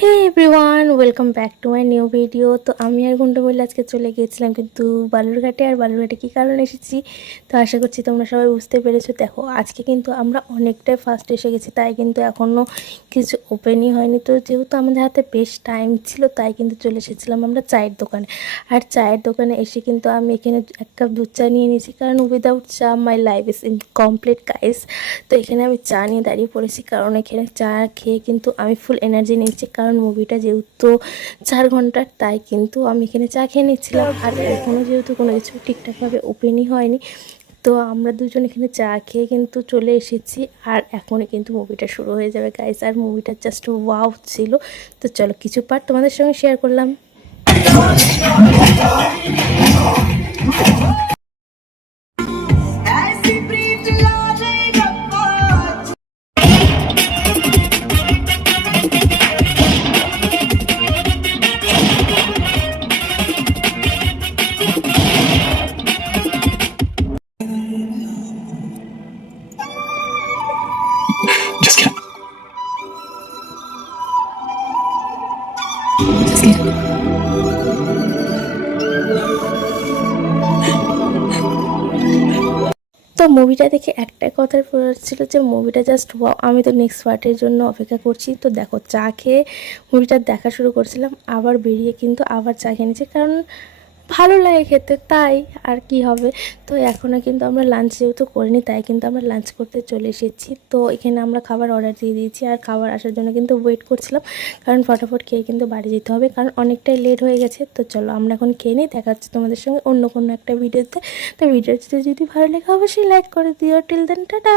Hey everyone, welcome back to my new video. তো আমি আর গুন্ডু বলে আজকে চলে গিয়েছিলাম কিন্তু বালুরঘাটে। আর বালুরঘাটে কী কারণে এসেছি তো আশা করছি তোমরা সবাই বুঝতে পেরেছো। দেখো আজকে কিন্তু আমরা অনেকটাই ফার্স্ট এসে গেছি, তাই কিন্তু এখনও কিছু ওপেনই হয়নি। তো যেহেতু আমাদের হাতে বেশ টাইম ছিল তাই কিন্তু চলে এসেছিলাম আমরা চায়ের দোকানে। আর চায়ের দোকানে এসে কিন্তু আমি এখানে এক কাপ দুধ চা নিয়ে নিয়েছি, কারণ উইদাউট চা my life is incomplete guys. তো এখানে আমি চা নিয়ে দাঁড়িয়ে পড়েছি, কারণ এখানে চা খেয়ে কিন্তু আমি ফুল এনার্জি নিচ্ছি, কারণ মুভিটা যেহেতু 4 ঘন্টার তাই কিন্তু আমি এখানে চা খেয়ে নিচ্ছিলাম। আর এখনও যেহেতু কোনো কিছু ঠিকঠাকভাবে ওপেনই হয়নি, তো আমরা দুজন এখানে চা খেয়ে কিন্তু চলে এসেছি। আর এখনই কিন্তু মুভিটা শুরু হয়ে যাবে গাইস। আর মুভিটা জাস্ট ওয়াও ছিল। তো চলো কিছু পার্ট তোমাদের সঙ্গে শেয়ার করলাম। Just kidding. Just kidding. তো মুভিটা দেখে একটাই কথার ছিল যে মুভিটা জাস্ট ওয়াও। আমি তো নেক্সট পার্টের জন্য অপেক্ষা করছি। তো দেখো চা খেয়ে মুভিটা দেখা শুরু করছিলাম, আবার বেরিয়ে কিন্তু আবার চা খেয়ে নিয়েছি, কারণ ভালো লাগে খেতে, তাই আর কি হবে। তো এখনও কিন্তু আমরা লাঞ্চ যেহেতু করিনি তাই কিন্তু আমরা লাঞ্চ করতে চলে এসেছি। তো এখানে আমরা খাবার অর্ডার দিয়ে দিয়েছি আর খাবার আসার জন্য কিন্তু ওয়েট করছিলাম, কারণ ফটাফট খেয়ে কিন্তু বাড়ি যেতে হবে, কারণ অনেকটাই লেট হয়ে গেছে। তো চলো আমরা এখন খেয়ে নিই, দেখা হচ্ছে তোমাদের সঙ্গে অন্য কোনো একটা ভিডিওতে। তো ভিডিওটি যদি ভালো লাগে অবশ্যই লাইক করে দিও। Till then tata.